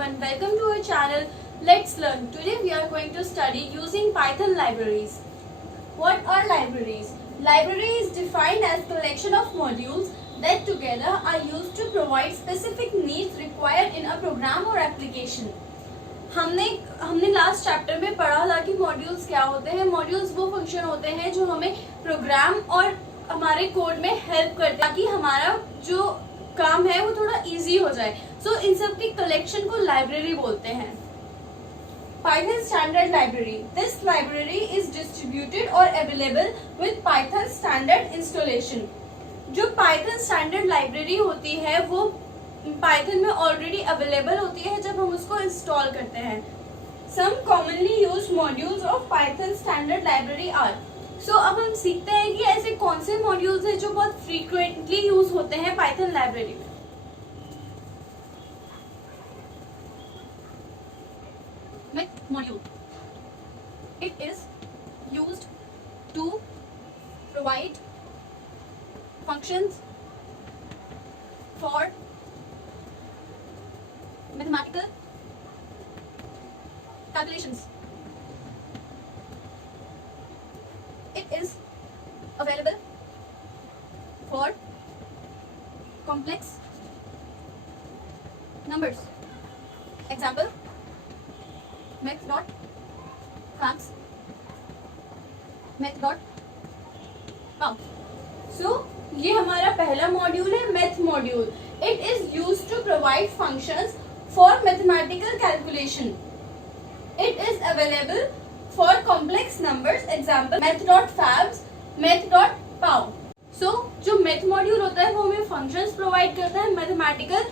everyone, welcome to our channel Let's Learn. Today we are going to study using Python libraries. What are libraries? Library is defined as collection of modules that together are used to provide specific needs required in a program or application. हमने last chapter में पढ़ा था कि modules क्या होते हैं. Modules वो function होते हैं जो हमें प्रोग्राम और हमारे कोड में हेल्प करते हैं ताकि हमारा जो काम है वो थोड़ा इजी हो जाए. सो इन सब की कलेक्शन को लाइब्रेरी बोलते हैं. Python standard library. This library is distributed or available with Python standard installation. जो Python standard library होती है वो Python में already available होती है जब हम उसको install करते हैं. Some commonly used modules of Python standard library are. So अब हम सीखते हैं कि ऐसे कौन से modules हैं जो बहुत frequently use होते हैं Python library में. With module, it is used to provide functions for mathematical calculations. It is available for complex numbers. Example: math.fabs, math.pow. So ये हमारा पहला मॉड्यूल है math module. It is used to provide functions for mathematical calculation. It is available for complex numbers. Example math.fabs, math.pow. सो जो math module होता है वो हमें फंक्शंस प्रोवाइड करता है मैथमेटिकल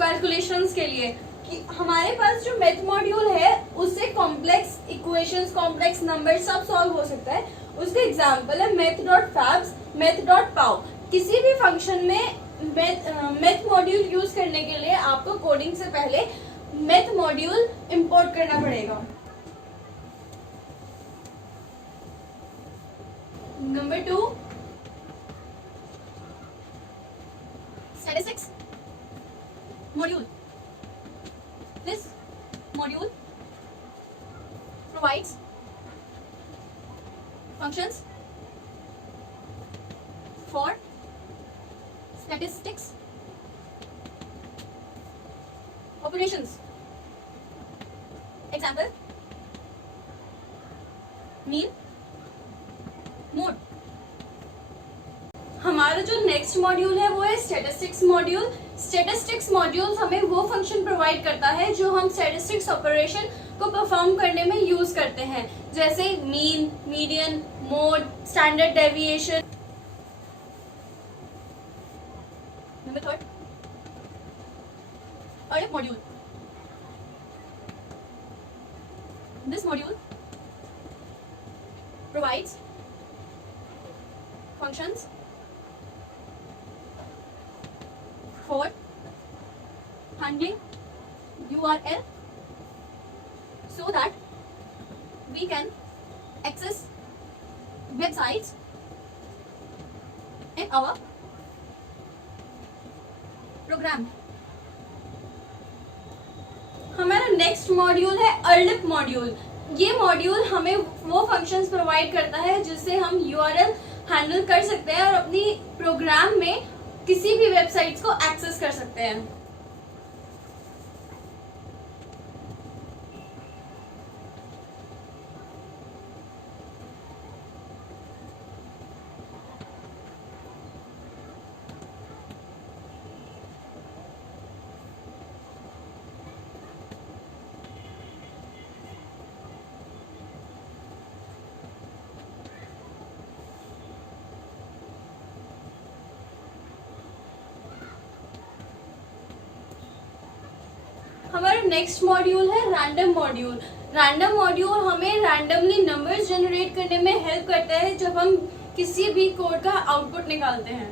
कैलकुलेशंस के लिए. कि हमारे पास जो मैथ मॉड्यूल है उससे कॉम्प्लेक्स इक्वेशंस, कॉम्प्लेक्स नंबर सब सॉल्व हो सकता है. उसका एग्जांपल है math.fabs, math.pow. किसी भी फंक्शन में मैथ मॉड्यूल यूज करने के लिए आपको कोडिंग से पहले मैथ मॉड्यूल इंपोर्ट करना पड़ेगा. Number 2, statistics module. This module provides functions for statistics operations. Example: mean, mode. हमारा जो नेक्स्ट मॉड्यूल है वो है स्टैटिस्टिक्स मॉड्यूल. स्टैटिस्टिक्स मॉड्यूल हमें वो फंक्शन प्रोवाइड करता है जो हम स्टैटिस्टिक्स ऑपरेशन को परफॉर्म करने में यूज करते हैं, जैसे mean, median, mode, standard deviation. Number 3, अर्लिफ module. This module provides functions for handling URL so that we can access websites in our program. हमारा नेक्स्ट मॉड्यूल है अर्लिफ मॉड्यूल. ये मॉड्यूल हमें वो फंक्शंस प्रोवाइड करता है जिससे हम URL हैंडल कर सकते हैं और अपनी प्रोग्राम में किसी भी वेबसाइट्स को एक्सेस कर सकते हैं. हमारा नेक्स्ट मॉड्यूल है रैंडम मॉड्यूल. रैंडम मॉड्यूल हमें रैंडमली नंबर्स जनरेट करने में हेल्प करता है जब हम किसी भी कोड का आउटपुट निकालते हैं.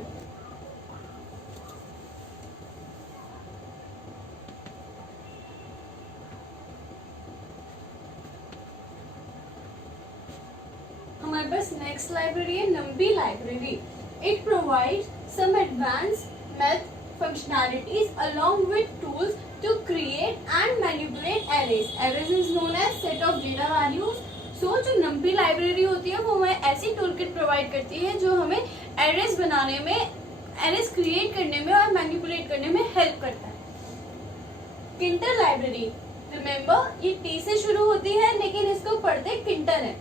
हमारे पास नेक्स्ट लाइब्रेरी है Nambi library. It provides some advanced math functionalities along with tools to create and manipulate arrays. Arrays is known as set of data values. So जो numpy library होती है वो हमें ऐसी toolkit provide करती है जो हमें arrays बनाने में, arrays create करने में और manipulate करने में help करता है. Kinter library, remember ये T से शुरू होती है लेकिन इसको पढ़ते Kinter है.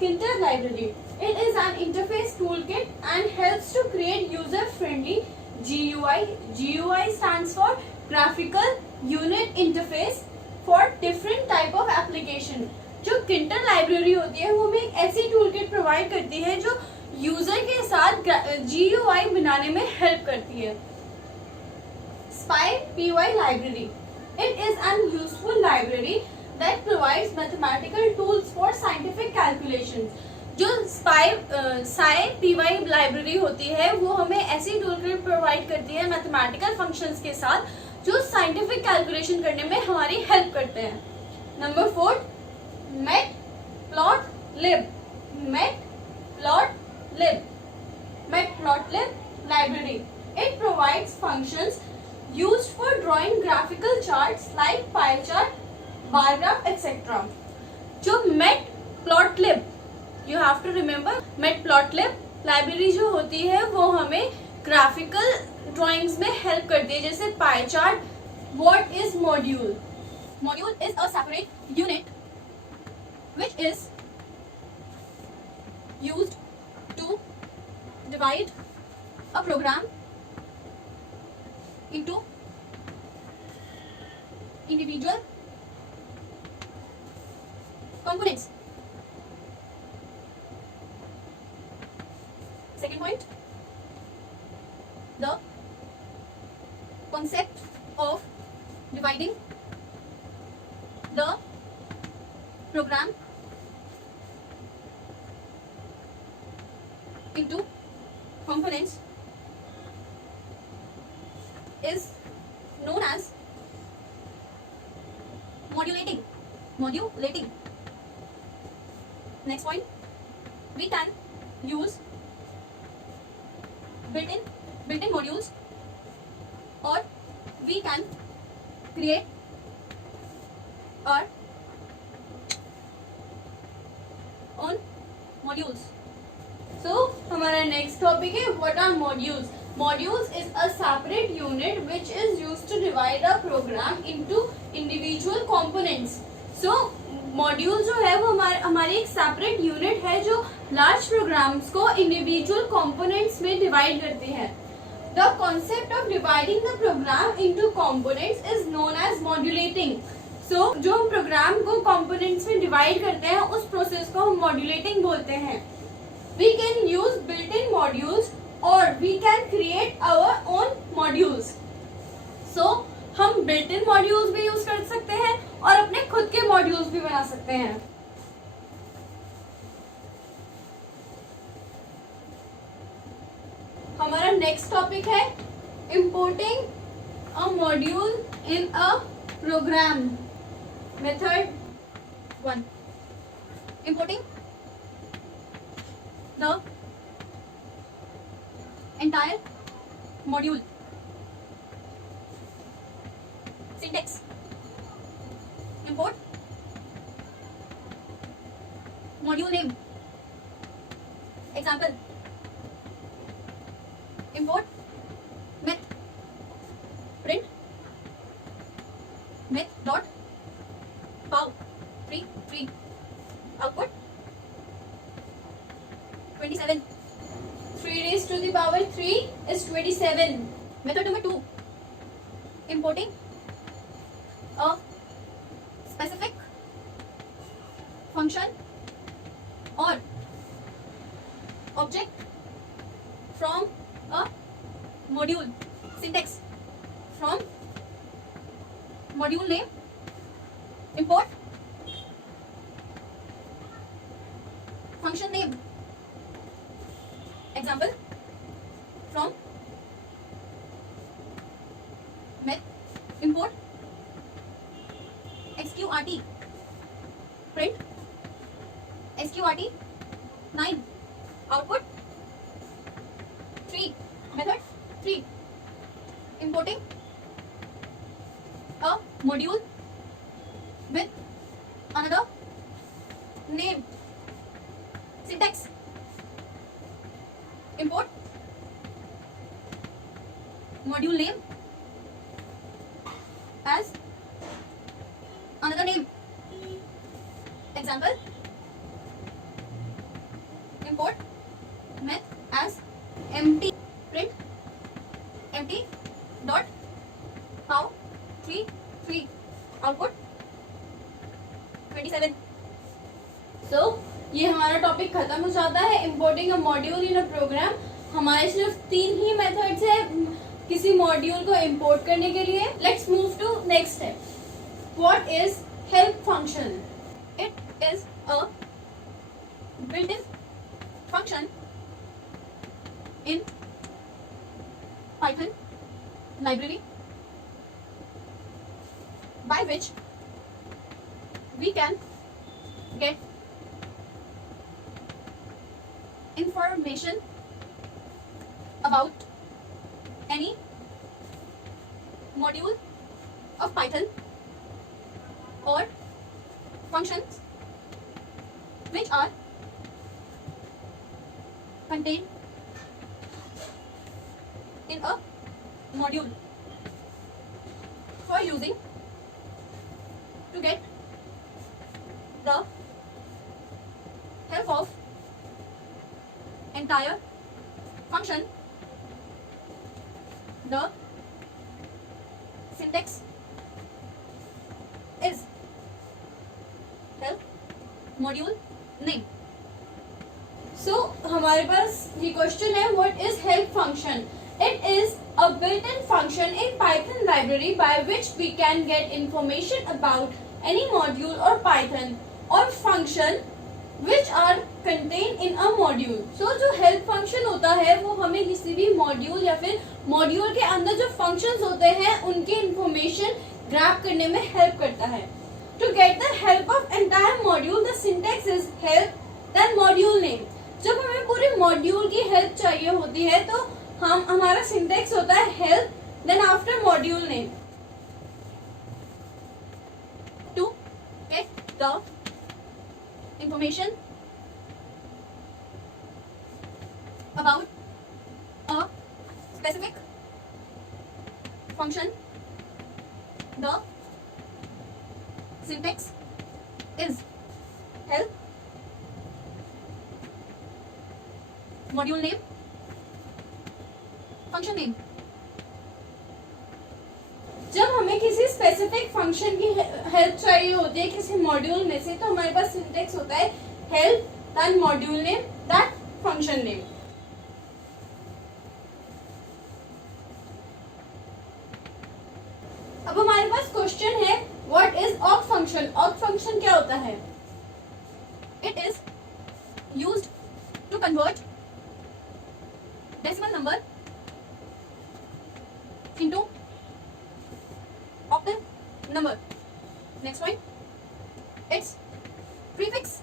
Kinter library, it is an interface toolkit and helps to create user-friendly GUI. GUI stands for Graphical Unit Interface for different type of application. जो Kinter library होती है वो हमें एक ऐसी toolkit provide करती है जो यूजर के साथ GUI बनाने में हेल्प करती है. SpyPy library, it is an useful library that provides mathematical tools for scientific calculations. जो SciPy लाइब्रेरी होती है वो हमें ऐसी टूलकिट प्रोवाइड करती है मैथमेटिकल फंक्शंस के साथ जो साइंटिफिक कैलकुलेशन करने में हमारी हेल्प करते हैं. Number 4, Matplotlib. Matplotlib library, it provides functions used for drawing graphical charts like pie chart, bar graph, etc. जो Matplotlib, you have to remember Matplotlib library जो होती है वो हमें ग्राफिकल ड्राइंग्स में हेल्प करती है. जैसे pie chart. What is module? Module is a separate unit which is used to divide a program into individual components. Second point, the concept of dividing the program into components is known as modulating. Next point, we can use built-in modules, or we can create our own modules. So हमारा next topic है what are modules. Modules is a separate unit which is used to divide a program into individual components. So module जो है वो हमारी एक separate unit है जो large programs को इंडिविजुअल कंपोनेंट्स में डिवाइड करती है. The concept of dividing the program into components is known as modulating. So जो हम प्रोग्राम को कंपोनेंट्स में डिवाइड करते हैं उस प्रोसेस को हम मॉड्यूलेटिंग बोलते हैं. We can use built in modules और we can create our own modules. So हम बिल्ट इन मॉड्यूल्स भी यूज कर सकते हैं और अपने खुद के मॉड्यूल्स भी बना सकते हैं. हमारा नेक्स्ट टॉपिक है importing a module in a program. Method 1, importing the entire module. Syntax, import module name. Example, import math print math dot pow 3 output 27. 3 raised to the power 3 is 27. Method number 2, importing a specific function or object from a module. Syntax, from module name import function name. Example, from math import sqrt print sqrt 9 output 3. Method 3, importing a module with another name. Syntax. Import module name as another name. Example, import math as empty. Print empty dot how 3 output 27. So ये हमारा topic खत्म हो जाता है. Importing a module in a program. हमारे सिर्फ 3 ही methods है किसी मॉड्यूल को इम्पोर्ट करने के लिए. Let's move to next step. What is help function? It is a built in function in Python library by which we can get information about any module of Python or functions which are contained in a module for using to get the help of entire function. The syntax is help module name. So हमारे पास ये question है, what is help function? It is a built-in function in Python library by which we can get information about any module or Python or function which are contained in a module. So जो help function होता है वो हमें किसी भी module या फिर module के अंदर जो functions होते हैं उनकी information grab करने में help करता है. To get the help of entire module, the syntax is help then module name. जब हमें पूरे module की help चाहिए होती है तो हमारा सिंटेक्स होता है help then after module name. To get the information about a specific function, the syntax is help module name function name. जब हमें किसी स्पेसिफिक फंक्शन की हेल्प चाहिए होती है किसी मॉड्यूल में से तो हमारे पास सिंटेक्स होता है help that module name that function name. अब हमारे पास क्वेश्चन है what is oct function? Oct function क्या होता है? It is used to convert decimal number into octal number. Next point, its prefix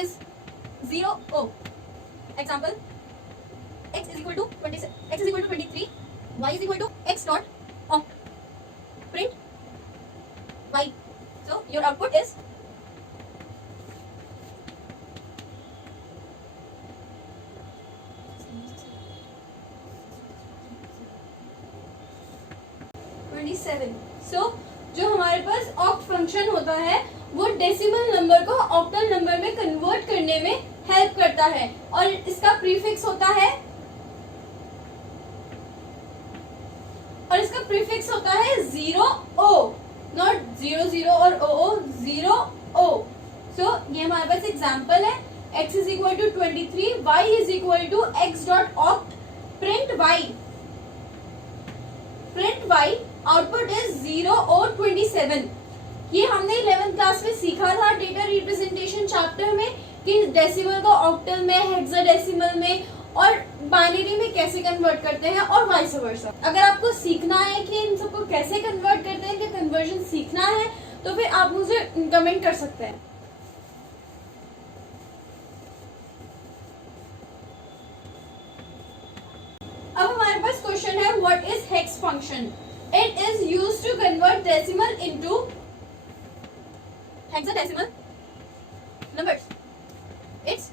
is 0 O. Example, x is equal to 20, x is equal to 23, y is equal to x dot oct. Print y. So your output is So, जो हमारे पास oct function होता है वो decimal number को octal number में convert करने में help करता है और इसका प्रीफिक्स होता है जीरो ओ, नॉट 00 और ओ, 0 ओ. सो ये हमारे पास एग्जांपल है. x is equal to 23, y is equal to x dot oct. Print y output is 0 और 27. ये हमने 11th क्लास में सीखा था डेटा रिप्रेजेंटेशन चैप्टर में कि डेसिमल को ऑक्टल में, हेक्साडेसिमल में और बाइनरी में कैसे कन्वर्ट करते हैं और वाइस वर्सा. अगर आपको सीखना है कि इन सबको कैसे कन्वर्ट करते हैं, कि कन्वर्जन सीखना है तो फिर आप मुझे कमेंट कर सकते हैं. अब हमारे पास क्वेश्चन है what is hex function? It is used to convert decimal into hexadecimal numbers. Its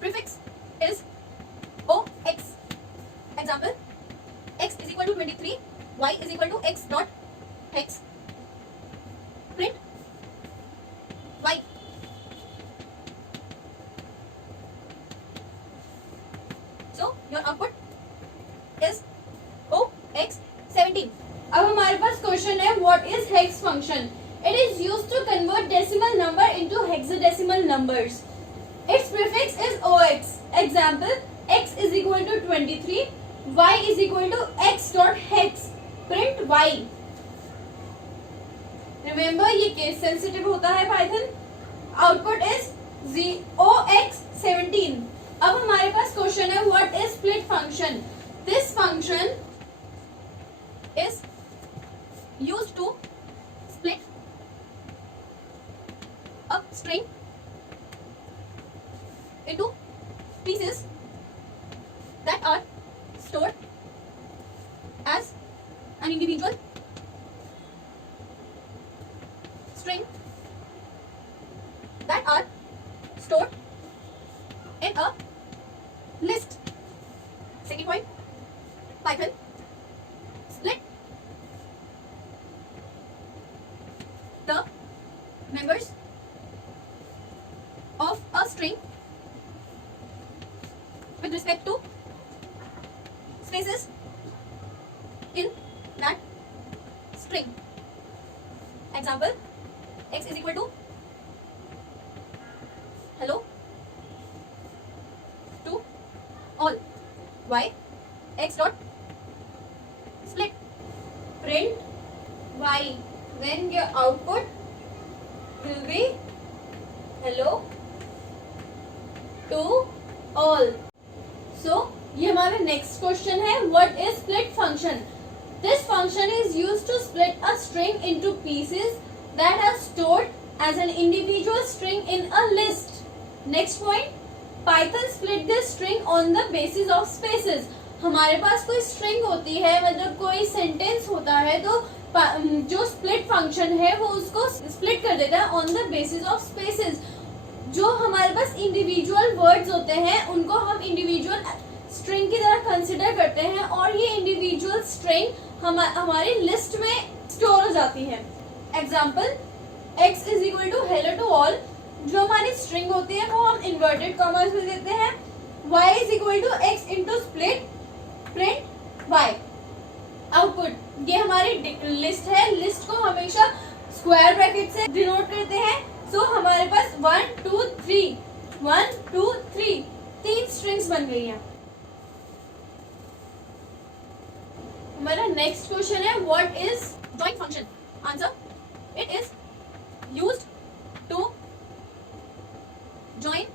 prefix is OX. Example: x is equal to 23, y is equal to x dot hex. Print y. So your output is OX 17. अब हमारे पास question है what is hex function. It is used to convert decimal number into hexadecimal numbers. Its prefix is OX. Example: x is equal to 23, y is equal to x dot hex. Print y. Remember ये case sensitive होता है Python. Output is OX 17. अब हमारे पास question है what is split function. This function is used to split a string into pieces that are stored as an individual string that are stored in a list. Second point, Python split the members of a string with respect to spaces in that string. Example: x is equal to hello to all, y x dot split. Print y. Then your output will be hello to all. So ये हमारा next question है what is split function. This function is used to split a string into pieces that are stored as an individual string in a list. Next point, Python split this string on the basis of spaces. हमारे पास कोई string होती है, मतलब कोई sentence होता है, तो जो स्प्लिट फंक्शन है वो उसको स्प्लिट कर देता है on the basis of spaces. जो हमारे पास इंडिविजुअल वर्ड्स होते हैं उनको हम इंडिविजुअल स्ट्रिंग की तरह कंसिडर करते हैं और ये इंडिविजुअल स्ट्रिंग हमारी लिस्ट में स्टोर हो जाती है. Example: x is equal to hello to all. जो हमारी स्ट्रिंग होती है वो हम इन्वर्टेड कॉमर्स में देते हैं. y is equal to x into split. Print y. Output ये हमारी लिस्ट है. लिस्ट को हमेशा स्क्वायर ब्रैकेट से डिनोट करते हैं. सो हमारे पास 1 2 3 तीन स्ट्रिंग्स बन गई हैं. हमारा नेक्स्ट क्वेश्चन है what is join function. Answer: it is used to join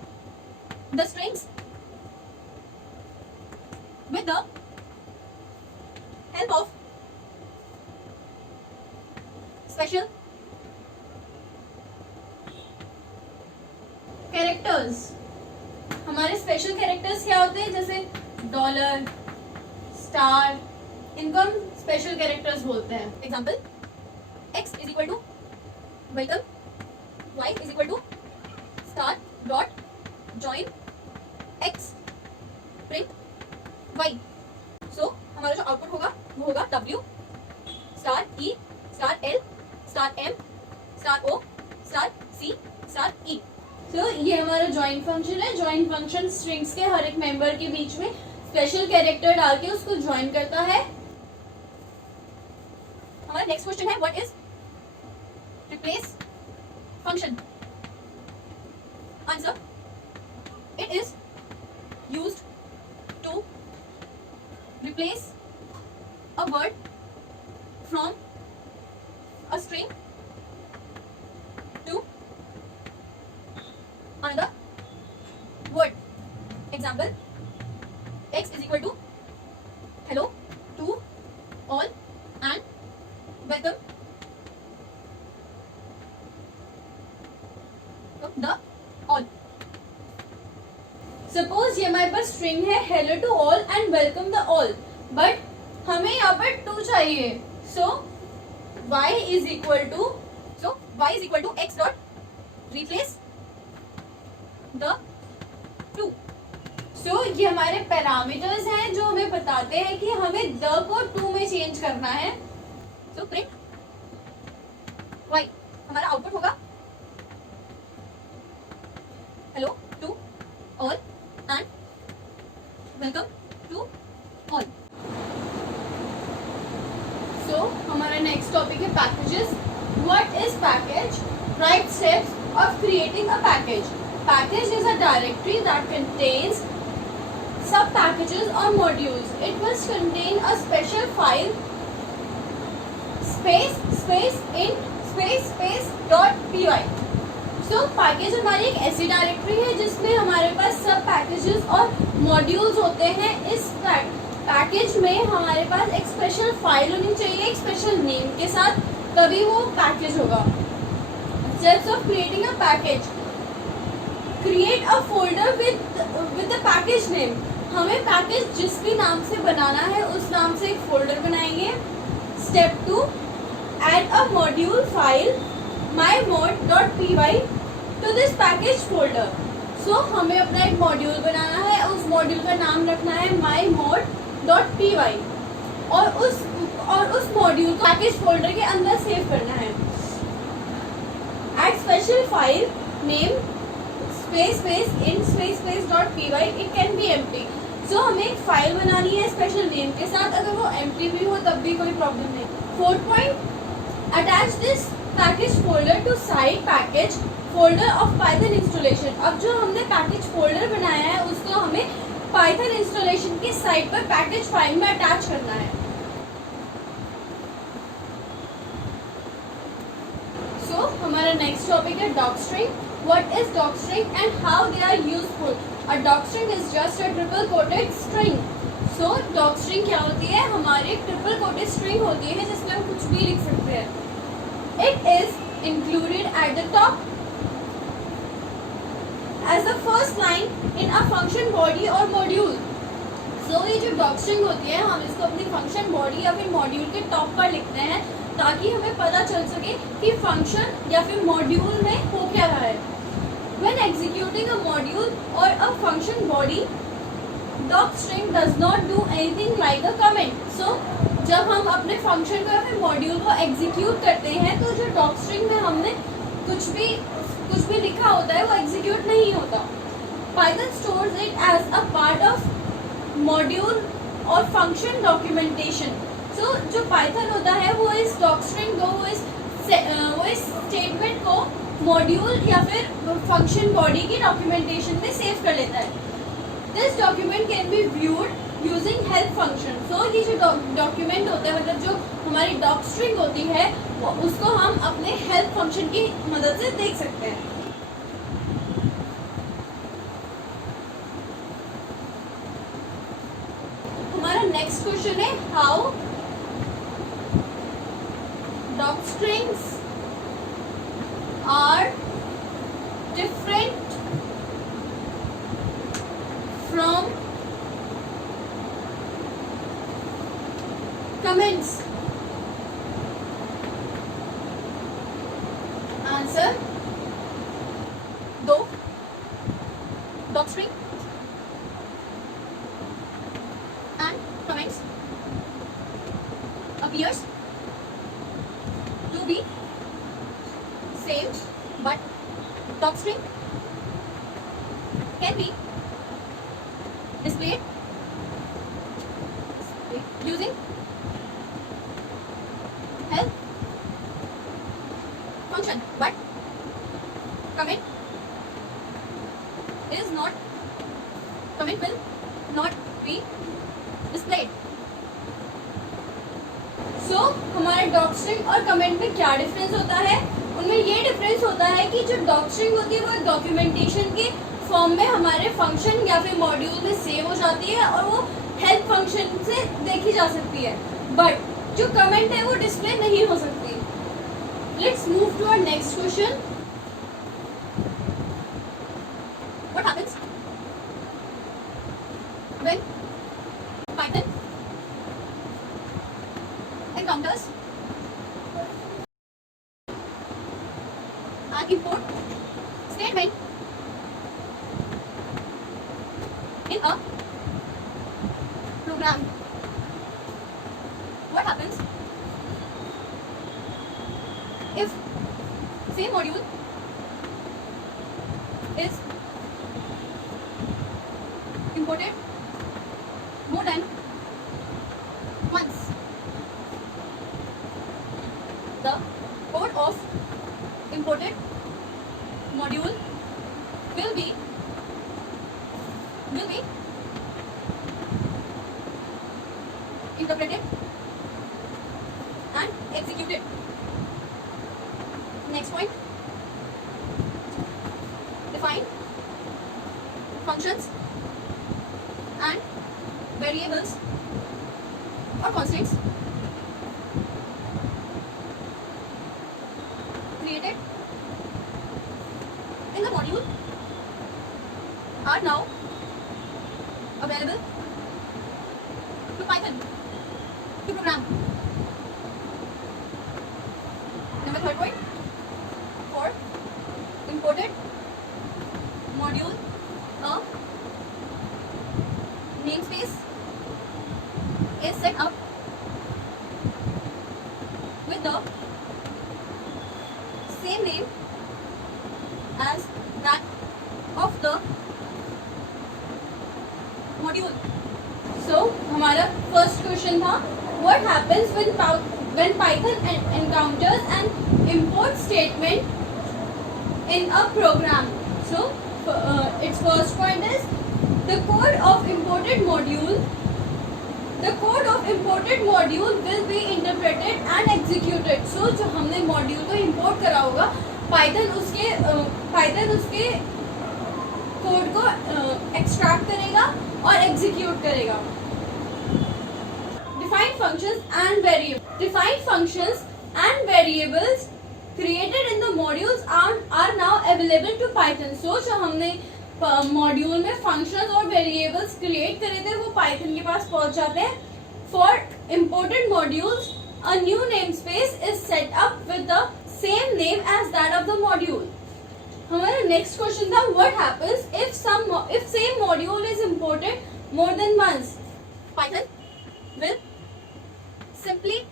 the strings with the help of special characters. हमारे स्पेशल कैरेक्टर्स क्या होते हैं, जैसे डॉलर, स्टार, इनको हम स्पेशल कैरेक्टर्स बोलते हैं. Example: x is equal to welcome, y is equal to star dot join x. Print y. So हमारा जो आउटपुट होगा वो होगा w star e star l star m star o star c star e. तो ये हमारा join function है. Join function strings के हर एक मेंबर के बीच में स्पेशल कैरेक्टर डाल के उसको ज्वाइन करता है. हमारा नेक्स्ट क्वेश्चन है what is replace function. Answer: it is used to replace a word from a string to another word. Example: x is equal to hello to all and welcome the all. Suppose ये हमारे पास string है hello to all and welcome the all, but हमें यहाँ पर 2 चाहिए, so y is equal to x dot replace the 2। So ये हमारे parameters हैं जो हमें बताते हैं कि हमें द को 2 में चेंज करना है। सो प्रिंट y हमारा आउटपुट होगा hello to all and welcome to all. So हमारा नेक्स्ट टॉपिक है packages. What is package? Right steps of creating a package. Package is a directory that contains sub packages और modules. It must contain a special file space dot py। So package हमारी एक ऐसी directory है जिसमें हमारे पास सब packages और modules होते हैं। इस पैकेज में हमारे पास एक स्पेशल फाइल होनी चाहिए एक स्पेशल नेम के साथ, तभी वो पैकेज होगा। Steps of creating a package. Create a folder with the package name. हमें पैकेज जिस भी नाम से बनाना है उस नाम से एक फोल्डर बनाएंगे। Step 2, add a module file mymod.py to this package folder। सो हमें अपना एक मॉड्यूल बनाना है, उस मॉड्यूल का नाम रखना है mymod.py और उस मॉड्यूल को पैकेज फोल्डर के अंदर सेव करना है। add special file name space.py it can be empty। सो हमें एक फाइल बनानी है स्पेशल नेम के साथ, अगर वो एम्प्टी भी हो तब भी कोई प्रॉब्लम नहीं। 4th point, attach this package folder to side package folder of Python installation. अब जो हमने पैकेज फोल्डर बनाया है उसको हमें पाइथन इंस्टॉलेशन की साइड पर पैकेज फाइल में अटैच करना है। सो हमारा नेक्स्ट टॉपिक है डॉकस्ट्रिंग। What is docstring and how they are useful? A docstring is just a triple quoted string। So docstring क्या होती है? हमारी triple quoted string होती है जिसमें हम कुछ भी लिख सकते हैं। It is included at the top as the first line in a function body or module। So ये जो docstring होती है हम इसको अपनी function body या फिर module के टॉप पर लिखते हैं ताकि हमें पता चल सके कि फंक्शन या फिर मॉड्यूल में हो क्या रहा है। When executing a module or a function body, docstring does not do anything like a comment। So जब हम अपने फंक्शन को या फिर मॉड्यूल को एग्जीक्यूट करते हैं तो जो docstring में हमने कुछ भी लिखा होता है वो एग्जीक्यूट नहीं होता। Python stores it as a part of module और function documentation। तो जो पाइथन होता है वो इस डॉकस्ट्रिंग को वो इस स्टेटमेंट को मॉड्यूल या फिर फंक्शन बॉडी की डॉक्यूमेंटेशन में सेव कर लेता है। This document can be viewed using help function. So ये जो डॉक्यूमेंट होता है मतलब जो हमारी डॉकस्ट्रिंग होती है वो उसको हम अपने हेल्प फंक्शन की मदद से देख सकते हैं। हमारा नेक्स्ट क्वेश्चन है how docstrings are different from comments। Answer, दो docstring and comments appears to be same, but docstring can be displayed using help function, but comment will not be displayed। सो हमारे डॉकस्ट्रिंग और कमेंट में क्या difference होता है? उनमें ये डिफरेंस होता है कि जो डॉकस्ट्रिंग होती है वो डॉक्यूमेंटेशन के फॉर्म में हमारे फंक्शन या फिर मॉड्यूल में सेव हो जाती है और वो हेल्प फंक्शन से देखी जा सकती है, बट जो कमेंट है वो डिस्प्ले नहीं हो सकती। Let's move to our next question. What happens when Python import statement in a program. What happens if same module is imported more than once? The code of imported module will be interpreted and executed. Next point, define functions and variables or constants created in the module are now available to Python to program. Number third point, for imported module, a namespace is set up with the same name as that of the module. So हमारा first question था, what happens when Python encounters an import statement in a program? So its first point is the code of imported module will be interpreted and executed. So जो हमने module को import करा होगा, Python उसके code को extract करेगा और execute करेगा. Define functions and variables created in the modules are now available to Python. So जो हमने मॉड्यूल में functions और variables create करे थे, वो Python के पास पहुंच जाते हैं. For imported modules, a new namespace is set up with the same name as that of the module. हमारा next question था, what happens if same module is imported more than once? Python will simply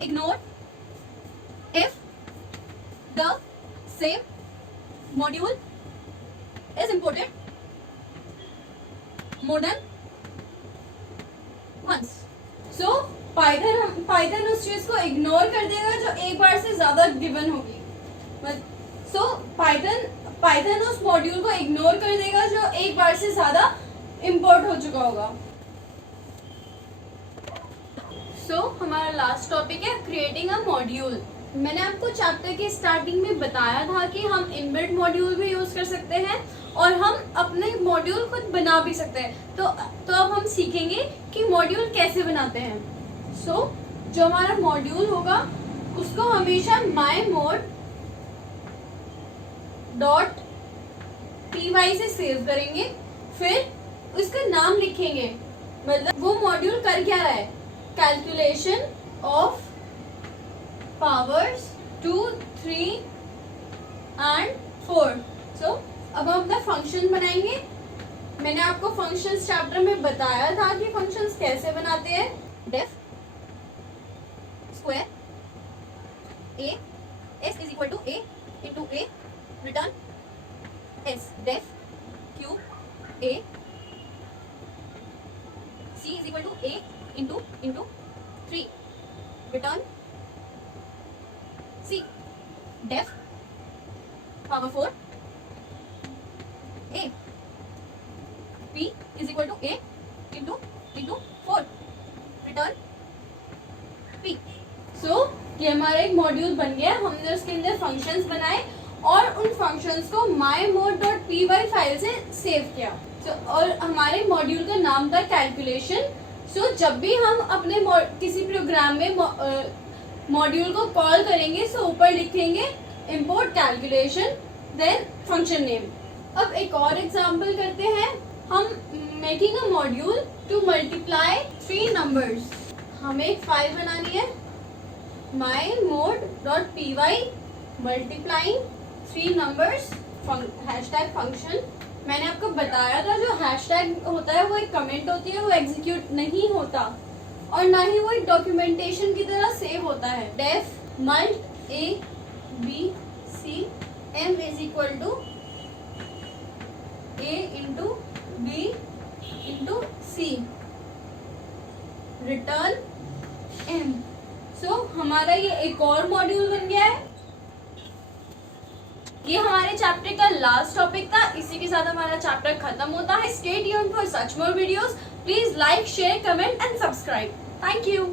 ignore if the same module is imported more than once. So Python उस चीज को ignore कर देगा जो एक बार से ज्यादा गिवन होगी. So Python उस मॉड्यूल को इग्नोर कर देगा जो एक बार से ज्यादा इंपोर्ट हो चुका होगा. So हमारा लास्ट टॉपिक है क्रिएटिंग अ मॉड्यूल. मैंने आपको चैप्टर के स्टार्टिंग में बताया था कि हम इनबिल्ट मॉड्यूल भी यूज कर सकते हैं और हम अपने मॉड्यूल खुद बना भी सकते हैं. तो अब हम सीखेंगे कि मॉड्यूल कैसे बनाते हैं. So जो हमारा मॉड्यूल होगा उसको हमेशा mymod.py से सेव करेंगे, फिर उसका नाम लिखेंगे. मतलब वो मॉड्यूल कर क्या रहा है, calculation of powers 2, 3 and 4. So अब हम अपना फंक्शन बनाएंगे. मैंने आपको फंक्शंस चैप्टर में बताया था कि फंक्शंस कैसे बनाते हैं. Def square a s is equal to a into a return s. Def cube a c is equal to a into 3 return c. Def power 4 a p is equal to a into 4 return p. So ये हमारा एक module बन गया. हमने उसके अंदर functions बनाए और उन फंक्शंस को mymod.py फाइल से सेव किया. और हमारे मॉड्यूल का नाम था कैलकुलेशन. जब भी हम अपने किसी प्रोग्राम में मॉड्यूल को कॉल करेंगे ऊपर लिखेंगे import calculation then function name. अब एक और एग्जांपल करते हैं. हम making a module to multiply 3 numbers. हमें एक फाइल बनानी है mymod.py multiplying 3 numbers hashtag function. मैंने आपको बताया था जो हैशटैग होता है वो एक कमेंट होती है, वो एग्जीक्यूट नहीं होता और ना ही वो एक डॉक्यूमेंटेशन की तरह सेव होता है। Def mult a b c m is equal to a into b into c return m। So हमारा ये एक और मॉड्यूल बन गया है। ये हमारे चैप्टर का लास्ट टॉपिक था। इसी के साथ हमारा चैप्टर खत्म होता है। Stay tuned for such more videos. Please like, share, comment and subscribe. Thank you.